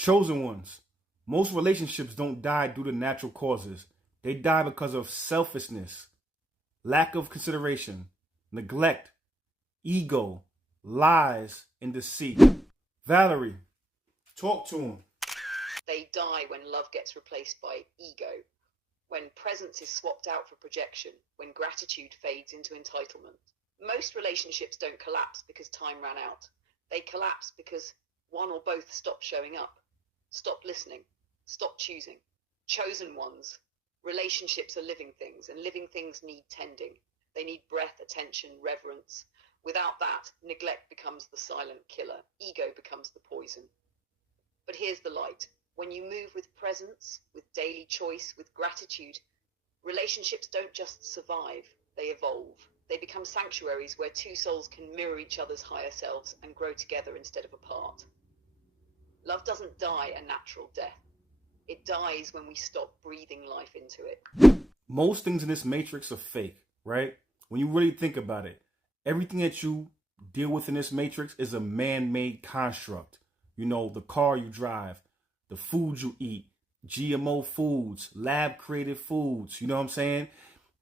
Chosen ones. Most relationships don't die due to natural causes. They die because of selfishness, lack of consideration, neglect, ego, lies, and deceit. Valerie, talk to him. They die when love gets replaced by ego, when presence is swapped out for projection, when gratitude fades into entitlement. Most relationships don't collapse because time ran out. They collapse because one or both stopped showing up, stopped listening, stopped choosing. Chosen ones. Relationships are living things, and living things need tending. They need breath, attention, reverence. Without that, neglect becomes the silent killer. Ego becomes the poison. But here's the light. When you move with presence, with daily choice, with gratitude, relationships don't just survive, they evolve. They become sanctuaries where two souls can mirror each other's higher selves and grow together instead of apart. Love doesn't die a natural death. It dies when we stop breathing life into it. Most things in this matrix are fake, right? When you really think about it, everything that you deal with in this matrix is a man-made construct. You know, the car you drive, the food you eat, GMO foods, lab-created foods, you know what I'm saying?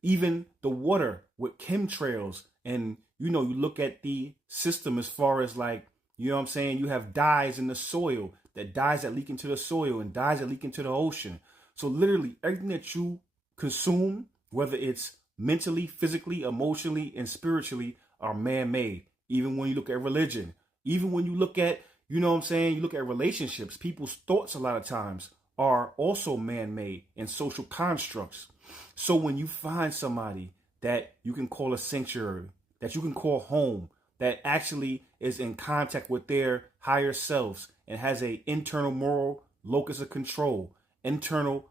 Even the water with chemtrails, and, you know, you look at the system as far as like, you know what I'm saying? You have dyes in the soil, dyes that leak into the soil and dyes that leak into the ocean. So literally everything that you consume, whether it's mentally, physically, emotionally, and spiritually, are man-made. Even when you look at religion, even when you look at, you know what I'm saying, you look at relationships, people's thoughts a lot of times are also man-made and social constructs. So when you find somebody that you can call a sanctuary, that you can call home, that actually is in contact with their higher selves and has a internal moral locus of control, internal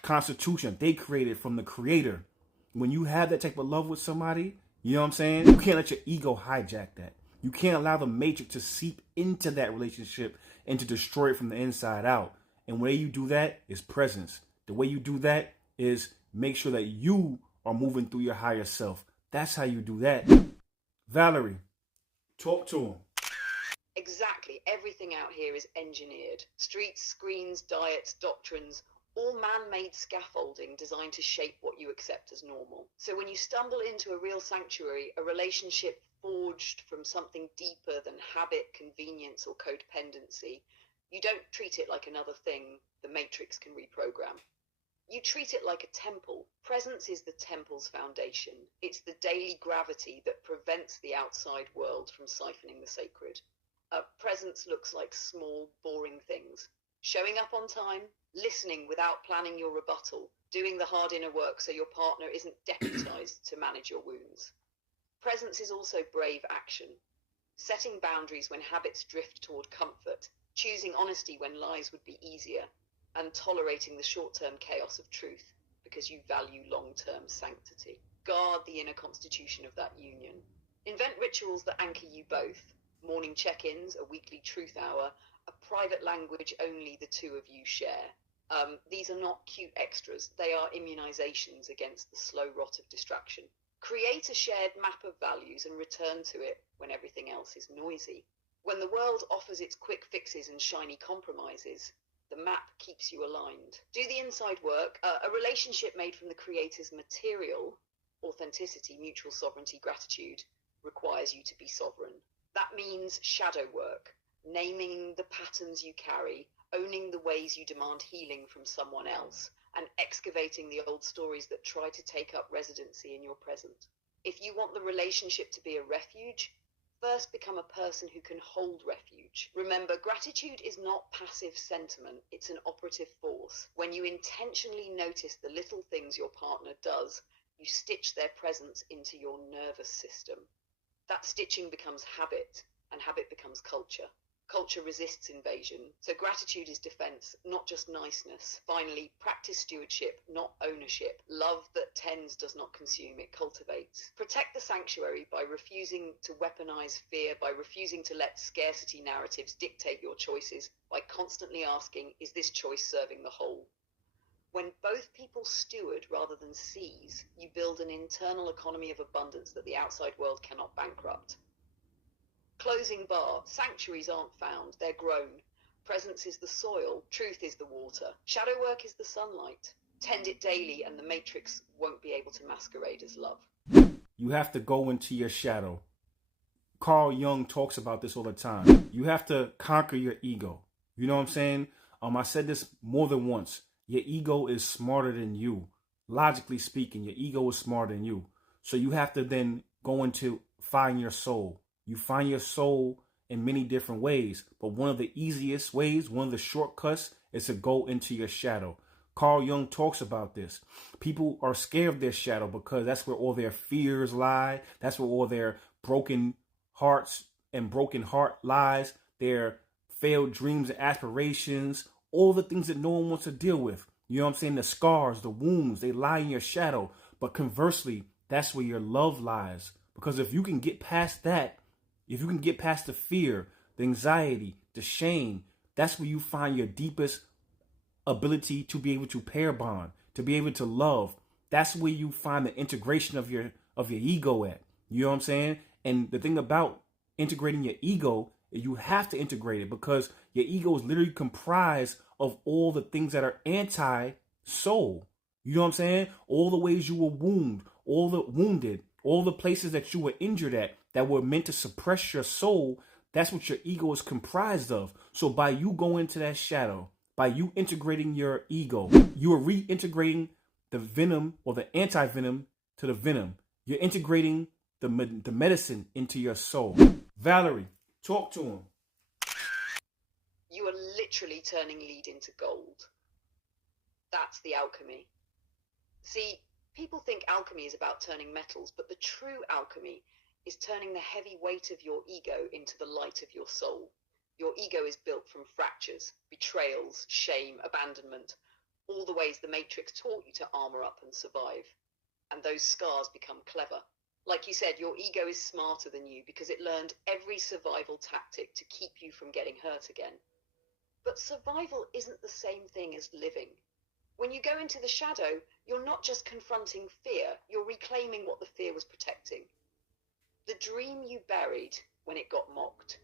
constitution they created from the creator. When you have that type of love with somebody, you know what I'm saying? You can't let your ego hijack that. You can't allow the matrix to seep into that relationship and to destroy it from the inside out. And the way you do that is presence. The way you do that is make sure that you are moving through your higher self. That's how you do that. Valerie, talk to him. Exactly. Everything out here is engineered. Streets, screens, diets, doctrines, all man-made scaffolding designed to shape what you accept as normal. So when you stumble into a real sanctuary, a relationship forged from something deeper than habit, convenience, or codependency, you don't treat it like another thing the matrix can reprogram. You treat it like a temple. Presence is the temple's foundation. It's the daily gravity that prevents the outside world from siphoning the sacred. Presence looks like small, boring things. Showing up on time, listening without planning your rebuttal, doing the hard inner work so your partner isn't deputized to manage your wounds. Presence is also brave action. Setting boundaries when habits drift toward comfort, choosing honesty when lies would be easier, and tolerating the short-term chaos of truth because you value long-term sanctity. Guard the inner constitution of that union. Invent rituals that anchor you both. Morning check-ins, a weekly truth hour, a private language only the two of you share. These are not cute extras. They are immunizations against the slow rot of distraction. Create a shared map of values and return to it when everything else is noisy. When the world offers its quick fixes and shiny compromises, the map keeps you aligned. Do the inside work. A relationship made from the creator's material, authenticity, mutual sovereignty, gratitude, requires you to be sovereign. That means shadow work, naming the patterns you carry, owning the ways you demand healing from someone else, and excavating the old stories that try to take up residency in your present. If you want the relationship to be a refuge, first become a person who can hold refuge. Remember, gratitude is not passive sentiment, it's an operative force. When you intentionally notice the little things your partner does, you stitch their presence into your nervous system. That stitching becomes habit, and habit becomes culture. Culture resists invasion, so gratitude is defense, not just niceness. Finally, practice stewardship, not ownership. Love that tends does not consume, it cultivates. Protect the sanctuary by refusing to weaponize fear, by refusing to let scarcity narratives dictate your choices, by constantly asking, is this choice serving the whole? When both people steward rather than seize, you build an internal economy of abundance that the outside world cannot bankrupt. Closing bar, sanctuaries aren't found, they're grown. Presence is the soil, truth is the water, shadow work is the sunlight. Tend it daily and the matrix won't be able to masquerade as love. You have to go into your shadow. Carl Jung talks about this all the time. You have to conquer your ego. You know what I'm saying? I said this more than once. Your ego is smarter than you. Logically speaking, your ego is smarter than you. So you have to then go into find your soul. You find your soul in many different ways. But one of the easiest ways, one of the shortcuts is to go into your shadow. Carl Jung talks about this. People are scared of their shadow because that's where all their fears lie. That's where all their broken hearts and broken heart lies, their failed dreams and aspirations, all the things that no one wants to deal with. You know what I'm saying? The scars, the wounds, they lie in your shadow. But conversely, that's where your love lies. Because if you can get past that, if you can get past the fear, the anxiety, the shame, that's where you find your deepest ability to be able to pair bond, to be able to love. That's where you find the integration of your ego at. You know what I'm saying? And the thing about integrating your ego is you have to integrate it because your ego is literally comprised of all the things that are anti-soul. You know what I'm saying? All the ways you were wounded, all the places that you were injured at that were meant to suppress your soul. That's what your ego is comprised of. So by you going to that shadow, by you integrating your ego, you are reintegrating the venom or the anti-venom to the venom. You're integrating the medicine into your soul. Valerie, talk to him. You are literally turning lead into gold. That's the alchemy. See, people think alchemy is about turning metals, but the true alchemy is turning the heavy weight of your ego into the light of your soul. Your ego is built from fractures, betrayals, shame, abandonment, all the ways the Matrix taught you to armor up and survive. And those scars become clever. Like you said, your ego is smarter than you because it learned every survival tactic to keep you from getting hurt again. But survival isn't the same thing as living. When you go into the shadow, you're not just confronting fear, you're reclaiming what the fear was protecting. The dream you buried when it got mocked.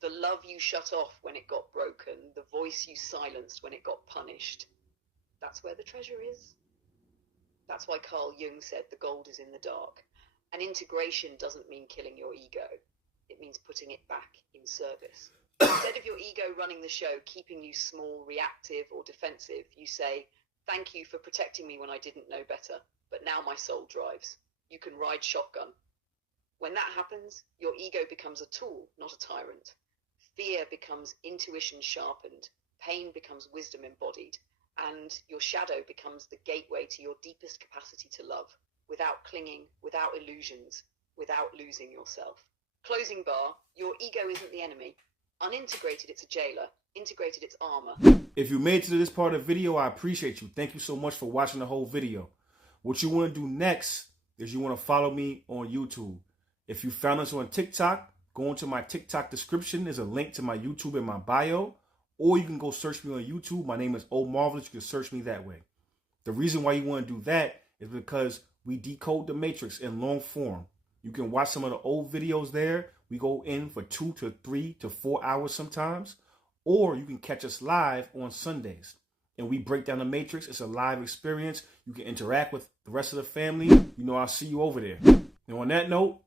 The love you shut off when it got broken. The voice you silenced when it got punished. That's where the treasure is. That's why Carl Jung said the gold is in the dark. And integration doesn't mean killing your ego. It means putting it back in service. Instead of your ego running the show, keeping you small, reactive, or defensive, you say, "Thank you for protecting me when I didn't know better, but now my soul drives. You can ride shotgun." When that happens, your ego becomes a tool, not a tyrant. Fear becomes intuition sharpened, pain becomes wisdom embodied, and your shadow becomes the gateway to your deepest capacity to love, without clinging, without illusions, without losing yourself. Closing bar, your ego isn't the enemy. Unintegrated, it's a jailer. Integrated, it's armor. If you made it to this part of the video, I appreciate you. Thank you so much for watching the whole video. What you want to do next is you want to follow me on YouTube. If you found us on TikTok, go into my TikTok description. There's a link to my YouTube in my bio. Or you can go search me on YouTube. My name is Omarvelous. You can search me that way. The reason why you want to do that is because we decode the Matrix in long form. You can watch some of the old videos there. We go in for 2 to 3 to 4 hours sometimes. Or you can catch us live on Sundays. And we break down the Matrix. It's a live experience. You can interact with the rest of the family. You know, I'll see you over there. And on that note,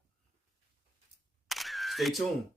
stay tuned.